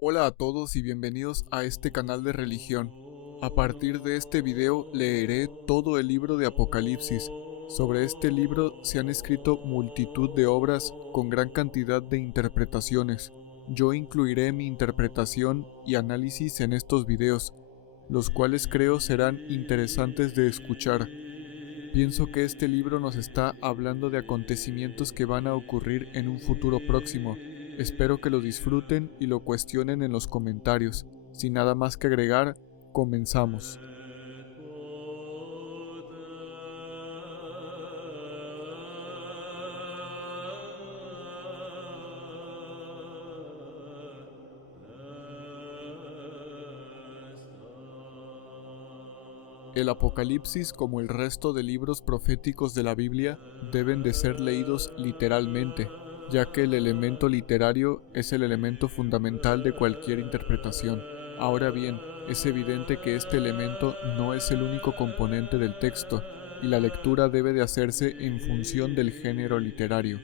Hola a todos y bienvenidos a este canal de religión. A partir de este video leeré todo el libro de Apocalipsis. Sobre este libro se han escrito multitud de obras con gran cantidad de interpretaciones. Yo incluiré mi interpretación y análisis en estos videos, los cuales creo serán interesantes de escuchar. Pienso que este libro nos está hablando de acontecimientos que van a ocurrir en un futuro próximo. Espero que lo disfruten y lo cuestionen en los comentarios. Sin nada más que agregar, comenzamos. El Apocalipsis, como el resto de libros proféticos de la Biblia, deben de ser leídos literalmente, ya que el elemento literario es el elemento fundamental de cualquier interpretación. Ahora bien, es evidente que este elemento no es el único componente del texto, y la lectura debe de hacerse en función del género literario.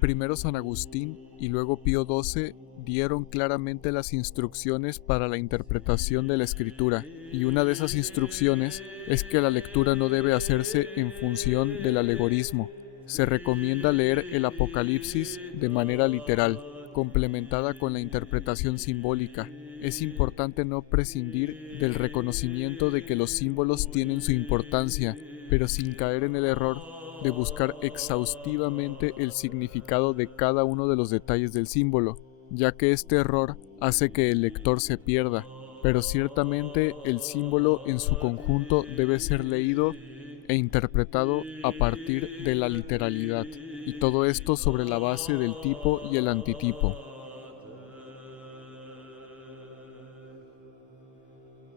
Primero San Agustín y luego Pío XII dieron claramente las instrucciones para la interpretación de la escritura, y una de esas instrucciones es que la lectura no debe hacerse en función del alegorismo. Se recomienda leer el Apocalipsis de manera literal, complementada con la interpretación simbólica. Es importante no prescindir del reconocimiento de que los símbolos tienen su importancia, pero sin caer en el error de buscar exhaustivamente el significado de cada uno de los detalles del símbolo, ya que este error hace que el lector se pierda, pero ciertamente el símbolo en su conjunto debe ser leído e interpretado a partir de la literalidad, y todo esto sobre la base del tipo y el antitipo.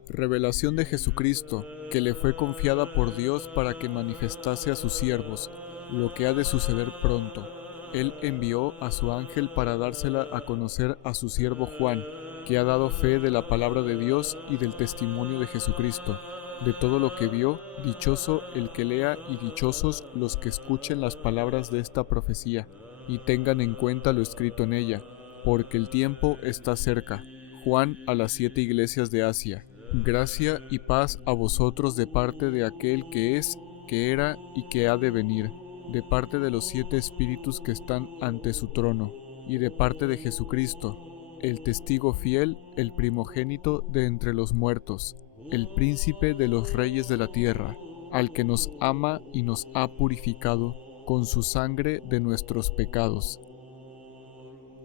Revelación de Jesucristo, que le fue confiada por Dios para que manifestase a sus siervos lo que ha de suceder pronto. Él envió a su ángel para dársela a conocer a su siervo Juan, que ha dado fe de la palabra de Dios y del testimonio de Jesucristo. De todo lo que vio, dichoso el que lea y dichosos los que escuchen las palabras de esta profecía y tengan en cuenta lo escrito en ella, porque el tiempo está cerca. Juan a las 7 iglesias de Asia. Gracia y paz a vosotros de parte de aquel que es, que era y que ha de venir, de parte de los 7 espíritus que están ante su trono, y de parte de Jesucristo, el testigo fiel, el primogénito de entre los muertos, el príncipe de los reyes de la tierra, al que nos ama y nos ha purificado con su sangre de nuestros pecados,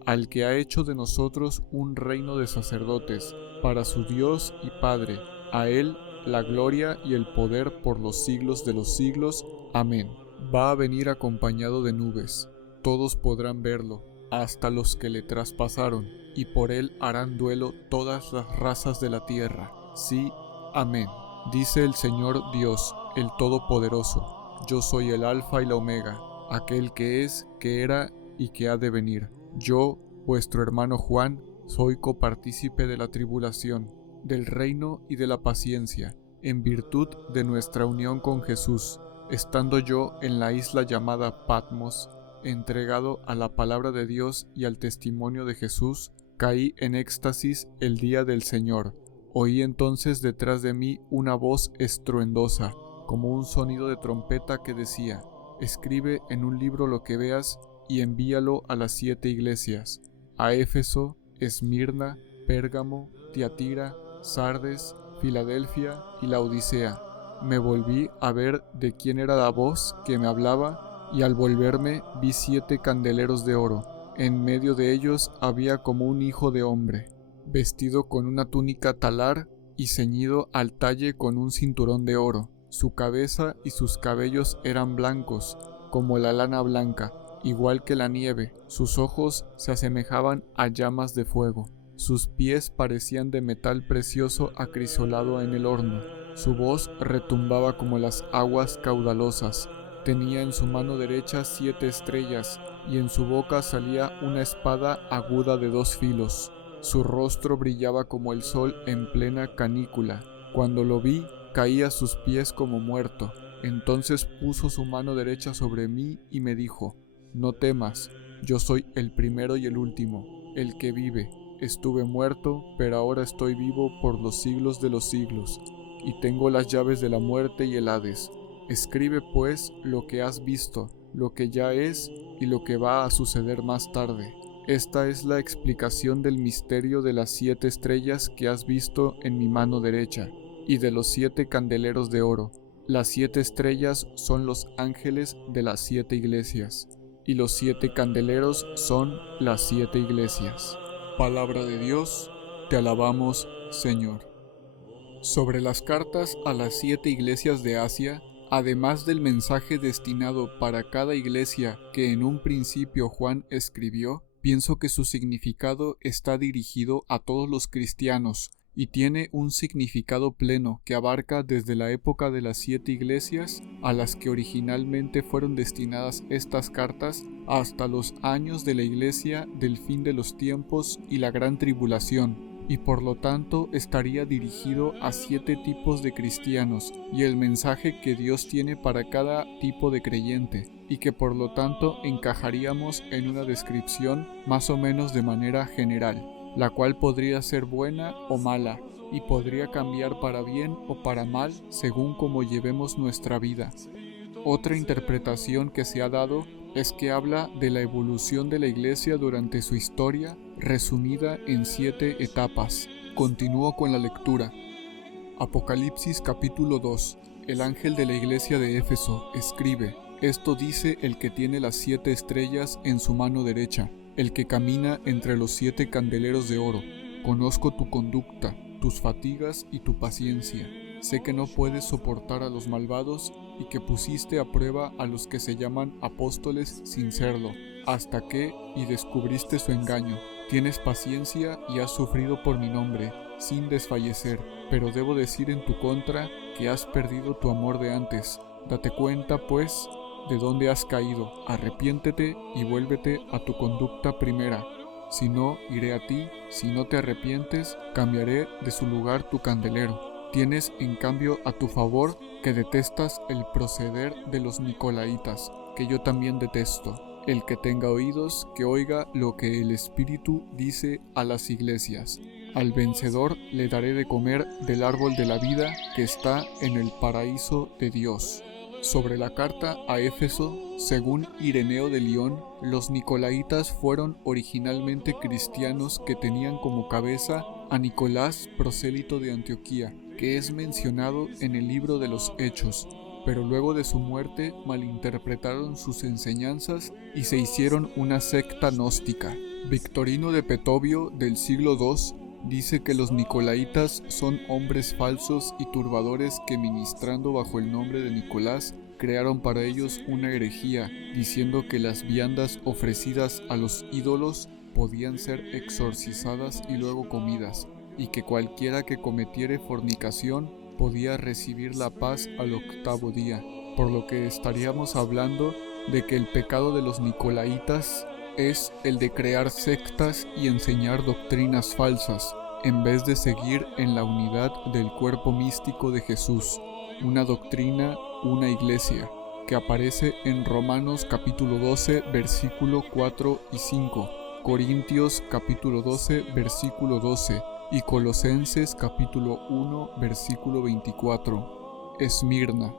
al que ha hecho de nosotros un reino de sacerdotes, para su Dios y Padre. A Él la gloria y el poder por los siglos de los siglos. Amén. Va a venir acompañado de nubes. Todos podrán verlo, hasta los que le traspasaron, y por Él harán duelo todas las razas de la tierra. Sí, amén. Dice el Señor Dios, el Todopoderoso: Yo soy el Alfa y la Omega, aquel que es, que era y que ha de venir. Yo, vuestro hermano Juan, soy copartícipe de la tribulación, del reino y de la paciencia, en virtud de nuestra unión con Jesús, estando yo en la isla llamada Patmos, entregado a la palabra de Dios y al testimonio de Jesús, caí en éxtasis el día del Señor. Oí entonces detrás de mí una voz estruendosa, como un sonido de trompeta que decía: escribe en un libro lo que veas y envíalo a las 7 iglesias, a Éfeso, Esmirna, Pérgamo, Tiatira, Sardes, Filadelfia y Laodicea. Me volví a ver de quién era la voz que me hablaba, y al volverme vi 7 candeleros de oro. En medio de ellos había como un hijo de hombre, vestido con una túnica talar y ceñido al talle con un cinturón de oro. Su cabeza y sus cabellos eran blancos, como la lana blanca, igual que la nieve. Sus ojos se asemejaban a llamas de fuego. Sus pies parecían de metal precioso acrisolado en el horno. Su voz retumbaba como las aguas caudalosas. Tenía en su mano derecha 7 estrellas, y en su boca salía una espada aguda de 2 filos. Su rostro brillaba como el sol en plena canícula. Cuando lo vi, caí a sus pies como muerto. Entonces puso su mano derecha sobre mí y me dijo: no temas, yo soy el primero y el último, el que vive. Estuve muerto, pero ahora estoy vivo por los siglos de los siglos, y tengo las llaves de la muerte y el Hades. Escribe pues lo que has visto, lo que ya es y lo que va a suceder más tarde. Esta es la explicación del misterio de las 7 estrellas que has visto en mi mano derecha, y de los 7 candeleros de oro. Las 7 estrellas son los ángeles de las 7 iglesias, y los 7 candeleros son las 7 iglesias. Palabra de Dios, te alabamos, Señor. Sobre las cartas a las 7 iglesias de Asia, además del mensaje destinado para cada iglesia que en un principio Juan escribió, pienso que su significado está dirigido a todos los cristianos y tiene un significado pleno que abarca desde la época de las 7 iglesias a las que originalmente fueron destinadas estas cartas hasta los años de la iglesia del fin de los tiempos y la gran tribulación, y por lo tanto estaría dirigido a 7 tipos de cristianos y el mensaje que Dios tiene para cada tipo de creyente, y que por lo tanto encajaríamos en una descripción más o menos de manera general, la cual podría ser buena o mala, y podría cambiar para bien o para mal según cómo llevemos nuestra vida. Otra interpretación que se ha dado es que habla de la evolución de la Iglesia durante su historia, resumida en 7 etapas. Continúo con la lectura. Apocalipsis capítulo 2. El ángel de la iglesia de Éfeso escribe: Esto dice el que tiene las 7 estrellas en su mano derecha, el que camina entre los 7 candeleros de oro. Conozco tu conducta, tus fatigas y tu paciencia. Sé que no puedes soportar a los malvados y que pusiste a prueba a los que se llaman apóstoles sin serlo, hasta que descubriste su engaño. Tienes paciencia y has sufrido por mi nombre, sin desfallecer, pero debo decir en tu contra que has perdido tu amor de antes. Date cuenta, pues, de dónde has caído, arrepiéntete y vuélvete a tu conducta primera. Si no, iré a ti, si no te arrepientes, cambiaré de su lugar tu candelero. Tienes en cambio a tu favor que detestas el proceder de los nicolaitas, que yo también detesto. El que tenga oídos, que oiga lo que el Espíritu dice a las iglesias. Al vencedor le daré de comer del árbol de la vida que está en el paraíso de Dios. Sobre la carta a Éfeso, según Ireneo de Lión, los nicolaitas fueron originalmente cristianos que tenían como cabeza a Nicolás, prosélito de Antioquía, que es mencionado en el libro de los Hechos, pero luego de su muerte malinterpretaron sus enseñanzas y se hicieron una secta gnóstica. Victorino de Petovio del siglo II dice que los nicolaitas son hombres falsos y turbadores que, ministrando bajo el nombre de Nicolás, crearon para ellos una herejía, diciendo que las viandas ofrecidas a los ídolos podían ser exorcizadas y luego comidas, y que cualquiera que cometiere fornicación podía recibir la paz al 8º día, por lo que estaríamos hablando de que el pecado de los nicolaitas es el de crear sectas y enseñar doctrinas falsas, en vez de seguir en la unidad del cuerpo místico de Jesús, una doctrina, una iglesia, que aparece en Romanos capítulo 12, versículo 4 y 5, Corintios capítulo 12, versículo 12, y Colosenses capítulo 1, versículo 24. Esmirna.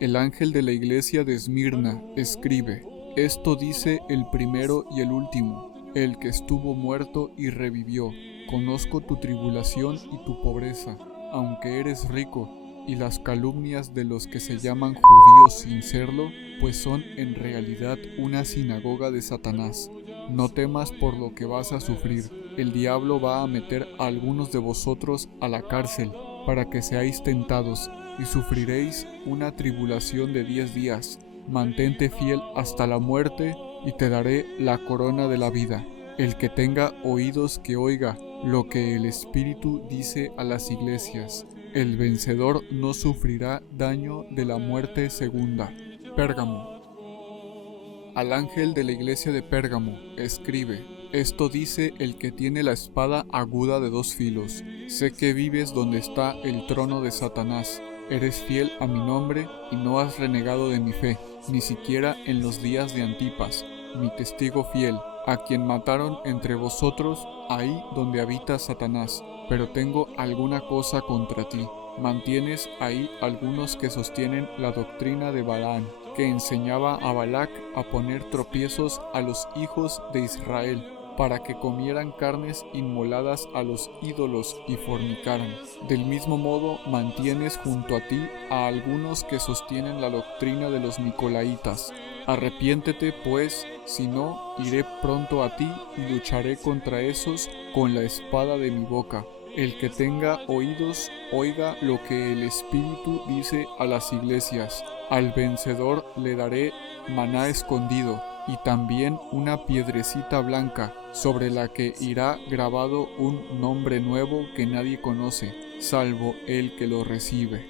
El ángel de la iglesia de Esmirna escribe: Esto dice el primero y el último, el que estuvo muerto y revivió. Conozco tu tribulación y tu pobreza, aunque eres rico, y las calumnias de los que se llaman judíos sin serlo, pues son en realidad una sinagoga de Satanás. No temas por lo que vas a sufrir. El diablo va a meter a algunos de vosotros a la cárcel, para que seáis tentados, y sufriréis una tribulación de 10 días. Mantente fiel hasta la muerte, y te daré la corona de la vida. El que tenga oídos que oiga lo que el Espíritu dice a las iglesias. El vencedor no sufrirá daño de la muerte segunda. Pérgamo. Al ángel de la iglesia de Pérgamo escribe: Esto dice el que tiene la espada aguda de 2 filos. Sé que vives donde está el trono de Satanás. Eres fiel a mi nombre y no has renegado de mi fe, ni siquiera en los días de Antipas, mi testigo fiel, a quien mataron entre vosotros, ahí donde habita Satanás. Pero tengo alguna cosa contra ti. Mantienes ahí algunos que sostienen la doctrina de Balaam, que enseñaba a Balac a poner tropiezos a los hijos de Israel, para que comieran carnes inmoladas a los ídolos y fornicaran. Del mismo modo mantienes junto a ti a algunos que sostienen la doctrina de los Nicolaitas. Arrepiéntete, pues, si no, iré pronto a ti y lucharé contra esos con la espada de mi boca. El que tenga oídos, oiga lo que el Espíritu dice a las iglesias. Al vencedor le daré maná escondido, y también una piedrecita blanca, sobre la que irá grabado un nombre nuevo que nadie conoce, salvo el que lo recibe.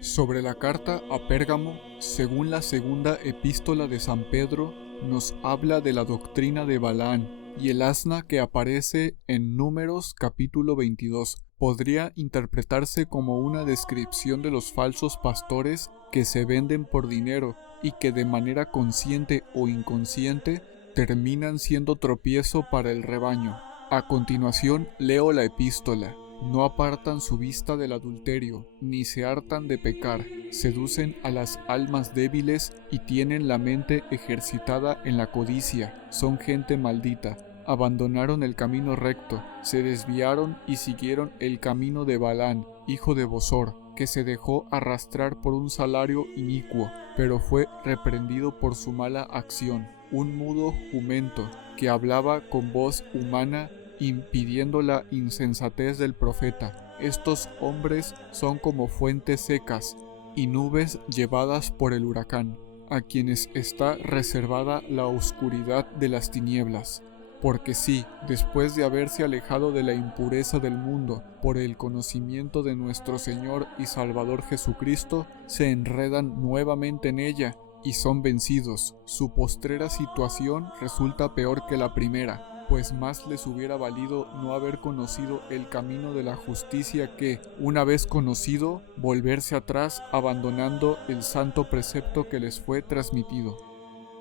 Sobre la carta a Pérgamo, según la segunda epístola de San Pedro, nos habla de la doctrina de Balaam y el asna que aparece en Números capítulo 22. Podría interpretarse como una descripción de los falsos pastores que se venden por dinero y que de manera consciente o inconsciente terminan siendo tropiezo para el rebaño. A continuación leo la epístola. No apartan su vista del adulterio, ni se hartan de pecar, seducen a las almas débiles y tienen la mente ejercitada en la codicia, son gente maldita. Abandonaron el camino recto, se desviaron y siguieron el camino de Balaam, hijo de Bosor, que se dejó arrastrar por un salario inicuo, pero fue reprendido por su mala acción, un mudo jumento, que hablaba con voz humana, impidiendo la insensatez del profeta. Estos hombres son como fuentes secas y nubes llevadas por el huracán, a quienes está reservada la oscuridad de las tinieblas. Porque sí, después de haberse alejado de la impureza del mundo por el conocimiento de nuestro Señor y Salvador Jesucristo, se enredan nuevamente en ella y son vencidos. Su postrera situación resulta peor que la primera, pues más les hubiera valido no haber conocido el camino de la justicia que, una vez conocido, volverse atrás abandonando el santo precepto que les fue transmitido.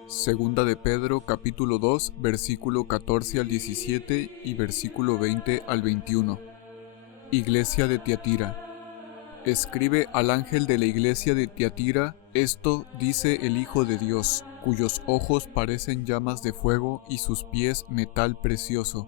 Segunda de Pedro capítulo 2 versículo 14 al 17 y versículo 20 al 21. Iglesia de Tiatira. Escribe al ángel de la iglesia de Tiatira: esto dice el Hijo de Dios, cuyos ojos parecen llamas de fuego y sus pies metal precioso.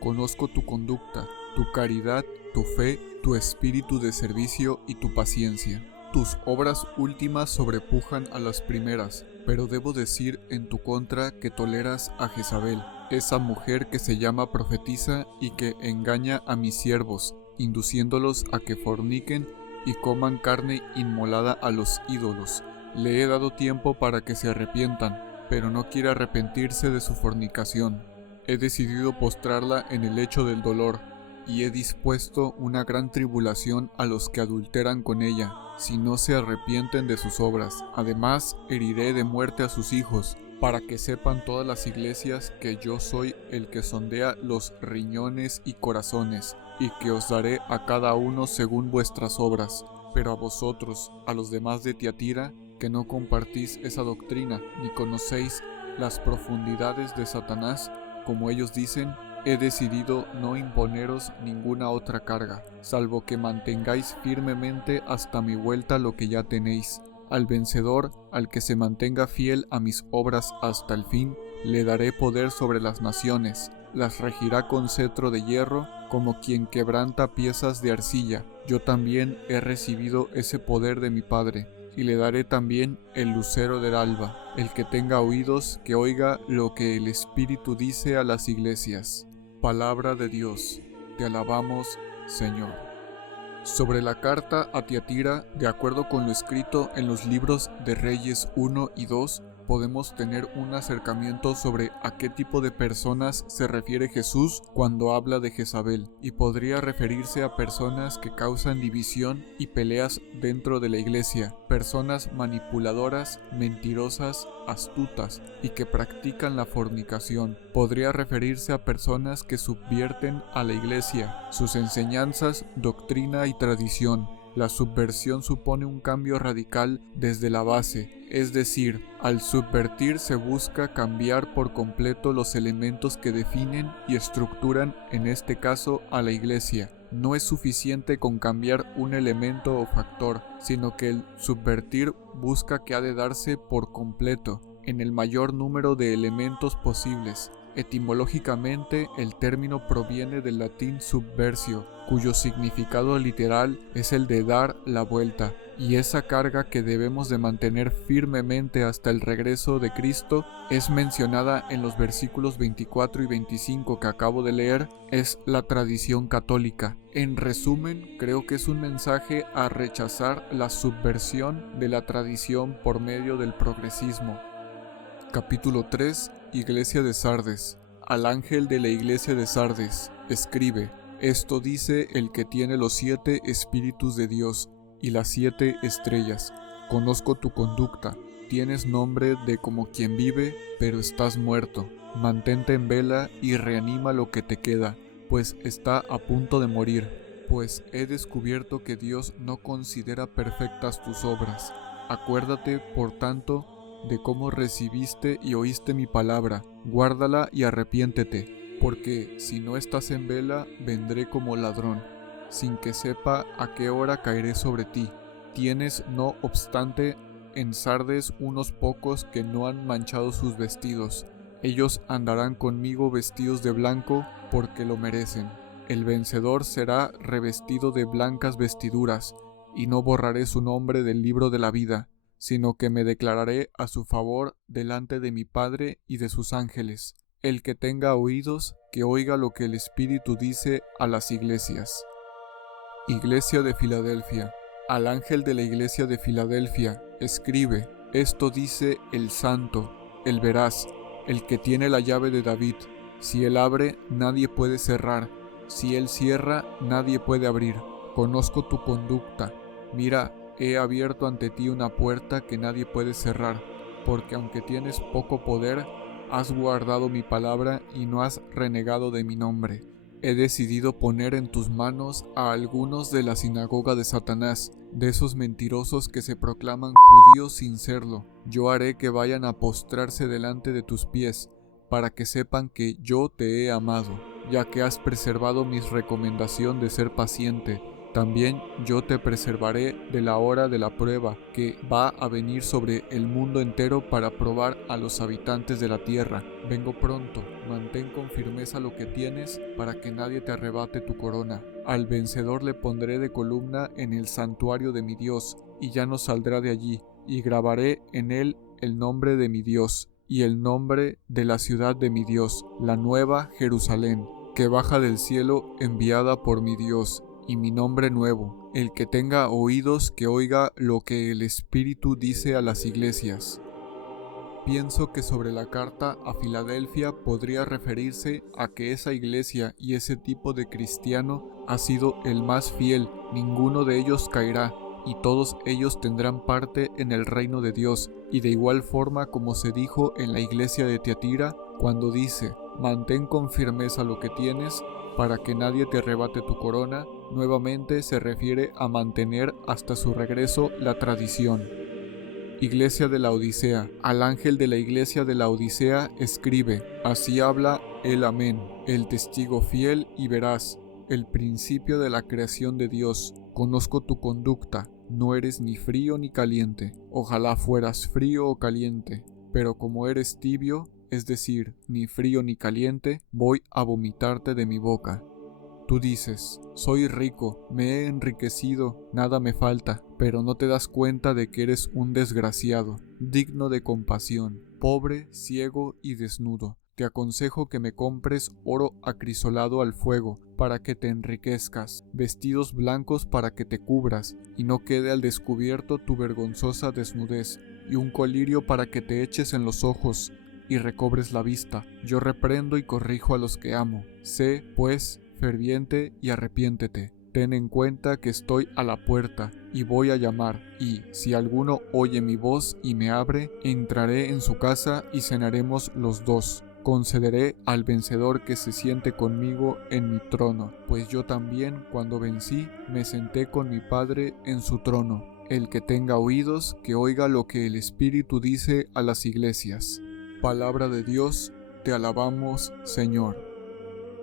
Conozco tu conducta, tu caridad, tu fe, tu espíritu de servicio y tu paciencia. Tus obras últimas sobrepujan a las primeras, pero debo decir en tu contra que toleras a Jezabel, esa mujer que se llama profetisa y que engaña a mis siervos, induciéndolos a que forniquen y coman carne inmolada a los ídolos. Le he dado tiempo para que se arrepientan, pero no quiere arrepentirse de su fornicación. He decidido postrarla en el lecho del dolor, y he dispuesto una gran tribulación a los que adulteran con ella, si no se arrepienten de sus obras. Además, heriré de muerte a sus hijos, para que sepan todas las iglesias que yo soy el que sondea los riñones y corazones, y que os daré a cada uno según vuestras obras. Pero a vosotros, a los demás de Tiatira, que no compartís esa doctrina, ni conocéis las profundidades de Satanás, como ellos dicen, he decidido no imponeros ninguna otra carga, salvo que mantengáis firmemente hasta mi vuelta lo que ya tenéis. Al vencedor, al que se mantenga fiel a mis obras hasta el fin, le daré poder sobre las naciones, las regirá con cetro de hierro, como quien quebranta piezas de arcilla. Yo también he recibido ese poder de mi Padre, y le daré también el lucero del alba. El que tenga oídos, que oiga lo que el Espíritu dice a las iglesias. Palabra de Dios. Te alabamos, Señor. Sobre la carta a Tiatira, de acuerdo con lo escrito en los libros de Reyes 1 y 2, podemos tener un acercamiento sobre a qué tipo de personas se refiere Jesús cuando habla de Jezabel, y podría referirse a personas que causan división y peleas dentro de la iglesia, personas manipuladoras, mentirosas, astutas y que practican la fornicación. Podría referirse a personas que subvierten a la iglesia, sus enseñanzas, doctrina y tradición. La subversión supone un cambio radical desde la base, es decir, al subvertir se busca cambiar por completo los elementos que definen y estructuran, en este caso, a la Iglesia. No es suficiente con cambiar un elemento o factor, sino que el subvertir busca que ha de darse por completo, en el mayor número de elementos posibles. Etimológicamente, el término proviene del latín subversio, cuyo significado literal es el de dar la vuelta, y esa carga que debemos de mantener firmemente hasta el regreso de Cristo es mencionada en los versículos 24 y 25 que acabo de leer, es la tradición católica. En resumen, creo que es un mensaje a rechazar la subversión de la tradición por medio del progresismo. Capítulo 3. Iglesia de Sardes. Al ángel de la iglesia de Sardes, escribe: esto dice el que tiene los 7 espíritus de Dios y las 7 estrellas. Conozco tu conducta. Tienes nombre de como quien vive, pero estás muerto. Mantente en vela y reanima lo que te queda, pues está a punto de morir. Pues he descubierto que Dios no considera perfectas tus obras. Acuérdate, por tanto, de cómo recibiste y oíste mi palabra. Guárdala y arrepiéntete, porque si no estás en vela, vendré como ladrón, sin que sepa a qué hora caeré sobre ti. Tienes, no obstante, en Sardes unos pocos que no han manchado sus vestidos. Ellos andarán conmigo vestidos de blanco, porque lo merecen. El vencedor será revestido de blancas vestiduras, y no borraré su nombre del libro de la vida, sino que me declararé a su favor delante de mi Padre y de sus ángeles. El que tenga oídos, que oiga lo que el Espíritu dice a las iglesias. Iglesia de Filadelfia. Al ángel de la iglesia de Filadelfia, escribe: esto dice el santo, el veraz, el que tiene la llave de David. Si él abre, nadie puede cerrar. Si él cierra, nadie puede abrir. Conozco tu conducta. Mira, he abierto ante ti una puerta que nadie puede cerrar, porque aunque tienes poco poder, has guardado mi palabra y no has renegado de mi nombre. He decidido poner en tus manos a algunos de la sinagoga de Satanás, de esos mentirosos que se proclaman judíos sin serlo. Yo haré que vayan a postrarse delante de tus pies, para que sepan que yo te he amado, ya que has preservado mi recomendación de ser paciente. También yo te preservaré de la hora de la prueba que va a venir sobre el mundo entero para probar a los habitantes de la tierra. Vengo pronto, mantén con firmeza lo que tienes para que nadie te arrebate tu corona. Al vencedor le pondré de columna en el santuario de mi Dios, y ya no saldrá de allí, y grabaré en él el nombre de mi Dios, y el nombre de la ciudad de mi Dios, la nueva Jerusalén, que baja del cielo enviada por mi Dios, y mi nombre nuevo. El que tenga oídos que oiga lo que el Espíritu dice a las iglesias. Pienso que sobre la carta a Filadelfia podría referirse a que esa iglesia y ese tipo de cristiano ha sido el más fiel. Ninguno de ellos caerá, y todos ellos tendrán parte en el reino de Dios, y de igual forma como se dijo en la iglesia de Tiatira, cuando dice: mantén con firmeza lo que tienes, para que nadie te arrebate tu corona. Nuevamente se refiere a mantener hasta su regreso la tradición. Iglesia de la Odisea. Al ángel de la iglesia de la Odisea escribe: así habla el Amén, el testigo fiel y veraz, el principio de la creación de Dios. Conozco tu conducta, no eres ni frío ni caliente. Ojalá fueras frío o caliente, pero como eres tibio, es decir, ni frío ni caliente, voy a vomitarte de mi boca. Tú dices: soy rico, me he enriquecido, nada me falta, pero no te das cuenta de que eres un desgraciado, digno de compasión, pobre, ciego y desnudo. Te aconsejo que me compres oro acrisolado al fuego, para que te enriquezcas, vestidos blancos para que te cubras, y no quede al descubierto tu vergonzosa desnudez, y un colirio para que te eches en los ojos, y recobres la vista. Yo reprendo y corrijo a los que amo. Sé, pues, ferviente y arrepiéntete. Ten en cuenta que estoy a la puerta y voy a llamar, y si alguno oye mi voz y me abre, entraré en su casa y cenaremos los dos. concederé al vencedor que se siente conmigo en mi trono, pues yo también, cuando vencí, me senté con mi Padre en su trono. El que tenga oídos, que oiga lo que el Espíritu dice a las iglesias. Palabra de Dios, te alabamos, Señor.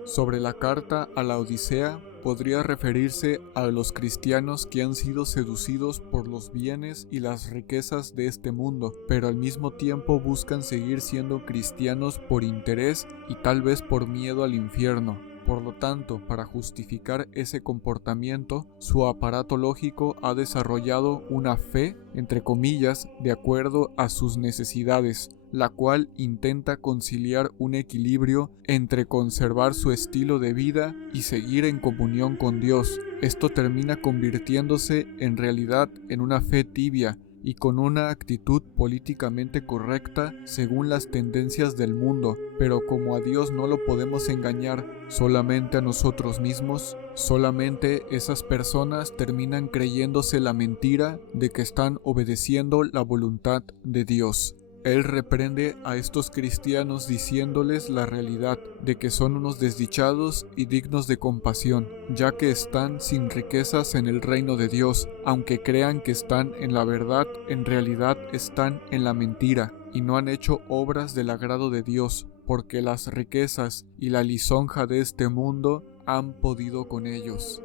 Sobre la carta a la Odisea, podría referirse a los cristianos que han sido seducidos por los bienes y las riquezas de este mundo, pero al mismo tiempo buscan seguir siendo cristianos por interés y tal vez por miedo al infierno. Por lo tanto, para justificar ese comportamiento, su aparato lógico ha desarrollado una fe, entre comillas, de acuerdo a sus necesidades, la cual intenta conciliar un equilibrio entre conservar su estilo de vida y seguir en comunión con Dios. Esto termina convirtiéndose en realidad en una fe tibia y con una actitud políticamente correcta según las tendencias del mundo, pero como a Dios no lo podemos engañar, solamente a nosotros mismos, solamente esas personas terminan creyéndose la mentira de que están obedeciendo la voluntad de Dios. Él reprende a estos cristianos diciéndoles la realidad de que son unos desdichados y dignos de compasión, ya que están sin riquezas en el reino de Dios, aunque crean que están en la verdad, en realidad están en la mentira y no han hecho obras del agrado de Dios, porque las riquezas y la lisonja de este mundo han podido con ellos.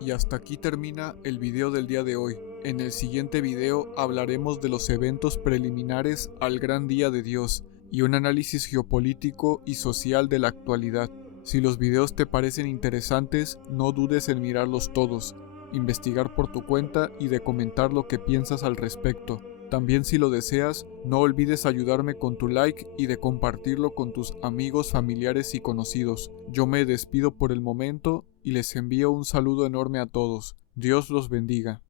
Y hasta aquí termina el video del día de hoy. En el siguiente video hablaremos de los eventos preliminares al gran día de Dios y un análisis geopolítico y social de la actualidad. Si los videos te parecen interesantes, no dudes en mirarlos todos, investigar por tu cuenta y de comentar lo que piensas al respecto. También, si lo deseas, no olvides ayudarme con tu like y de compartirlo con tus amigos, familiares y conocidos. Yo me despido por el momento y les envío un saludo enorme a todos. Dios los bendiga.